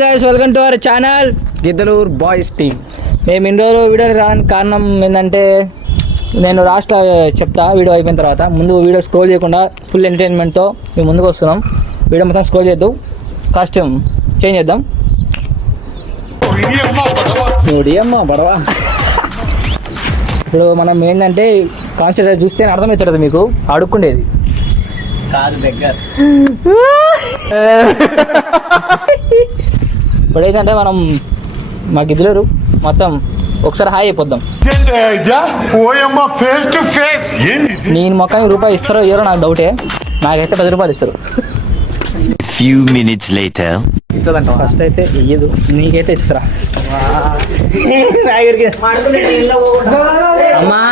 Guys welcome to our channel Giddalur boys team. మేము ఇన్ని రోజులు వీడియో రాని కారణం ఏంటంటే నేను లాస్ట్ చెప్తా వీడియో అయిపోయిన తర్వాత. ముందు వీడియో స్క్రోల్ చేయకుండా ఫుల్ ఎంటర్టైన్మెంట్తో మేము ముందుకు వస్తున్నాం. వీడియో మొత్తం స్క్రోల్ చేద్దాం, కాస్ట్యూమ్ చేంజ్ చేద్దాం. బడవా ఇప్పుడు మనం ఏంటంటే కాన్సెప్ట్ చూస్తే అర్థమవుతుంది మీకు. అడుక్కుండేది కాదు దగ్గర. ఇప్పుడైతే మనం మా గిద్దలూరు మొత్తం ఒకసారి హాయ్ అయిపోద్దాం. నేను మొక్కనికి రూపాయి ఇస్తారో ఇయ్యారో నాకు డౌటే. నాకైతే 10 రూపాయలు ఇస్తారు. Few minutes later. ఇచ్చదంట ఫస్ట్ అయితే ఇయ్యదు, నీకైతే ఇస్తారా. అమ్మా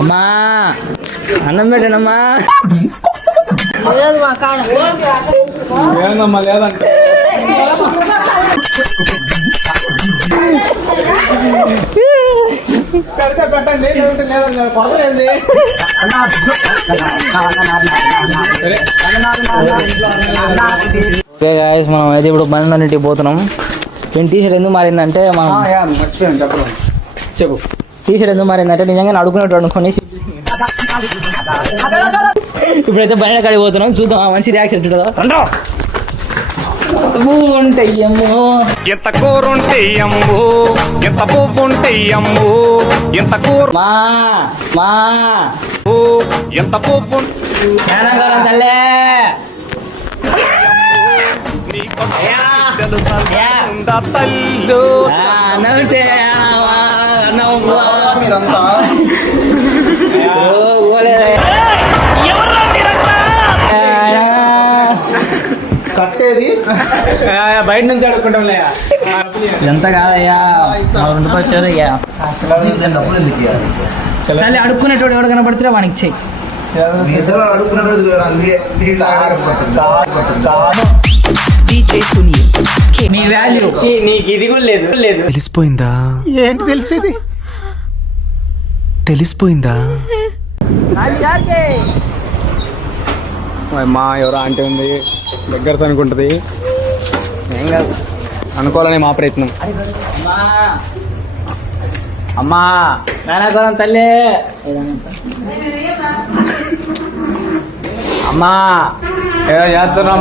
అమ్మా అన్నం పెట్టానమ్మా. లేదమ్మా లేదంటే పెట్టండి, లేదండి కొడతలేండి. ఓకే గాయ్స్, మనం అయితే ఇప్పుడు బండి పోతున్నాం. నేను టీషర్ట్ ఎందుకు మారిందంటే మనం మర్చిపోయాను చెప్పడం. చెప్పు. టీషర్ట్ ఎందుకు మారిందంటే నిజంగా అడుగునేట్టు అనుకుని ఇప్పుడైతే బండి కాడికి పోతున్నాం. చూద్దాం ఆ మనిషి రియాక్షన్ ఉంటుందో. రండో ఉంటాయమ్మో, ఎంత కూరుంటేయమ్మో, ఎంత పోపుంటేయమ్మో, ఎంత కూర మా మా ఎంత పోపు జ్ఞానంగారం తల్లే. తల్లు అన్నవుంటే కట్టేది బయట నుంచి అడుక్కుంటాం. ఎంత కాదయ్యా, 2 రూపాయలు చేరయ్యా. డబ్బులు ఎందుకు ఇవ్వాలి? సరే అడుక్కునేటోడు ఎవడు కనపడితే వానికి చెయ్యి. మీ ఇద్దరు అడుగుకున్నది నీ వాల్యూ నీకు ఇది కూడా లేదు. తెలిసిపోయిందా? ఏంటి తెలిసేది? తెలిసిపోయిందా? మా ఎవరో ఆంటీ ఉంది దగ్గర అనుకుంటుంది. ఏం కాదు, అనుకోవాలని మా ప్రయత్నం. అమ్మా అమ్మా నాన్నకోరం తల్లి. అమ్మా ఏదో చేస్తున్నాం.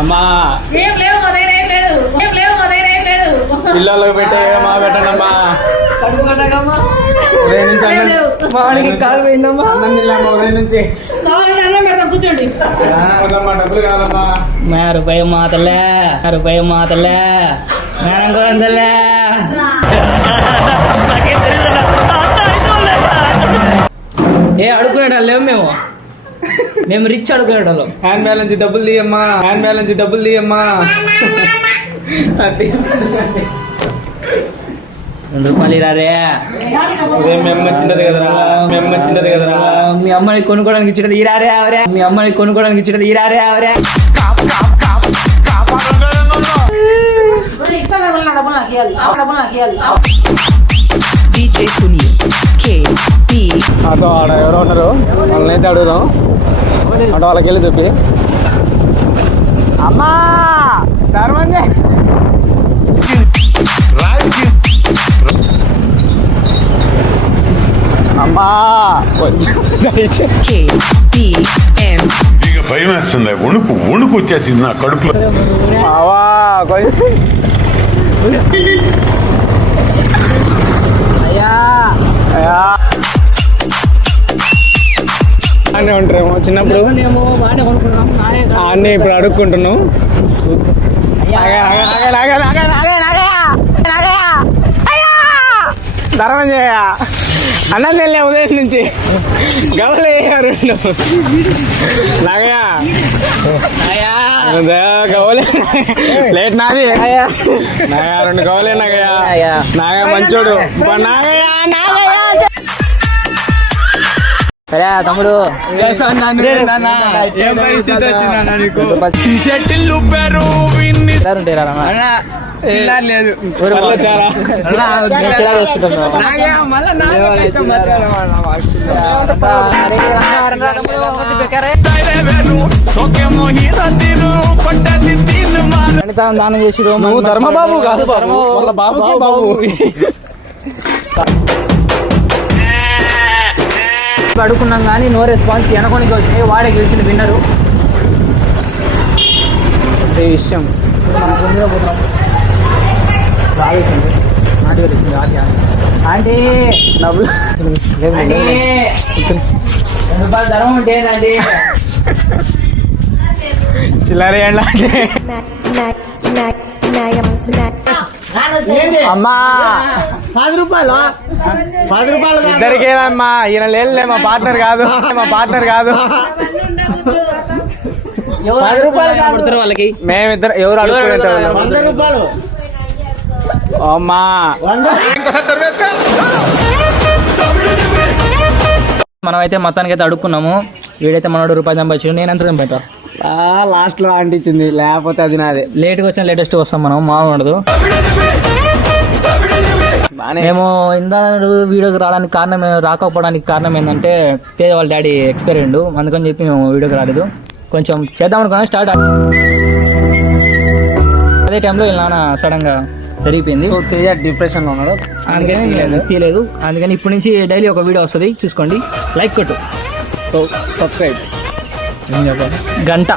అమ్మా పిల్లలకు పెట్టే మా పెట్టండి అమ్మా. ఉదయం నుంచి వాడికి కాలు పోయిందమ్మా. అన్నం తిన్నామ్మా. ఉదయం నుంచి కూర్చోండి. డబ్బులు కాదమ్మా. 10 రూపాయలు మా తల్లే, 10 రూపాయలు మా తల్లే, నాన్నకోరం తల్లే. ఏ అడుక్కునేటోళ్ళు లేవు మేము రిచ్ అడుక్కునేటోళ్ళం. హ్యాండ్ బ్యాలెన్స్ డబ్బులు తీయమ్మా, హ్యాండ్ బ్యాలెన్స్ డబ్బులు తీయమ్మా. 2 రూపాయలు ఇరారే. ఉదయం మెమ్మొచ్చినది కదరా, మెమ్మొచ్చినది కదరా. మీ అమ్మని కొనుక్కోడానికి ఇచ్చేది ఇరారే అవరే. మీ అమ్మని కొనుక్కోడానికి ఇచ్చేది ఇరారే అవరే. అదో ఆడ ఎవరో ఉన్నారు, వాళ్ళని అయితే అడుగుదాం. అటు వాళ్ళకి వెళ్ళి చెప్పి అమ్మా ధర్మంజే అమ్మా భయం వేస్తుంది. వణుకు వచ్చేసింది నా కడుపులో. అవా అయ్యా అయ్యా అన్నీ ఉంటారేమో చిన్నప్పుడు. మేము బాగానే కొనుక్కున్నాం. అన్నీ ఇప్పుడు అడుక్కుంటున్నాం. ధర్మంజయ అన్నం తినలే ఉదయం నుంచి. గవలు వేయారు నాగయ్య. గవలే లేట్ నాది. నాగయ్య 2 గవలే నాగయ్య. నాగయ్య మంచోడు. నాగయ్య నాగయ్య సరే తమ్ముడు, ఏం పరిస్థితి వచ్చిందన్నా నీకు? లేదు దానం చేసి నువ్వు ధర్మబాబు కాదు బాబు, వాళ్ళ బాబుకి బాబు. అడుగుకున్నాం కానీ నో రెస్పాన్స్. వెనకొని వచ్చినాయి, వాడే గెలిచిన విన్నరు. అదే విషయం అంటే డబ్బులు ధరం ఉంటేనండి చిల్లర అంటే అమ్మా 10 రూపాయలు ఇద్దరికేనమ్మా. ఈయన లేదులే, మా పార్ట్నర్ కాదు. వాళ్ళకి మేమిద్దరు ఎవరు అడుగుతారు అమ్మా. మనం అయితే మొత్తానికి అయితే అడుక్కున్నాము. వీడైతే మనోడు రూపాయి సంపాదించాడు. నేను ఎంత సంపాదించా లాస్ట్ లో అంటించింది, లేకపోతే అది నాదే. లేట్గా వచ్చిన లేటెస్ట్ వస్తాం మనం, మామూలు ఉండదు. మేము ఇందా వీడియోకి రాకపోవడానికి కారణం ఏంటంటే తేజ వాళ్ళ డాడీ ఎక్స్పైర్ అయ్యిండు, అందుకని చెప్పి మేము వీడియోకి రాలేదు. కొంచెం చేద్దాం అనుకున్నా స్టార్ట్. అదే టైంలో వీళ్ళ నాన్న సడన్ గా జరిగిపోయింది. సో తేజ డిప్రెషన్ లో ఉన్నాడు, అందుకని తీయలేదు. అందుకని ఇప్పటి నుంచి డైలీ ఒక వీడియో వస్తుంది, చూసుకోండి. లైక్ కొట్టు. So subscribe. గంట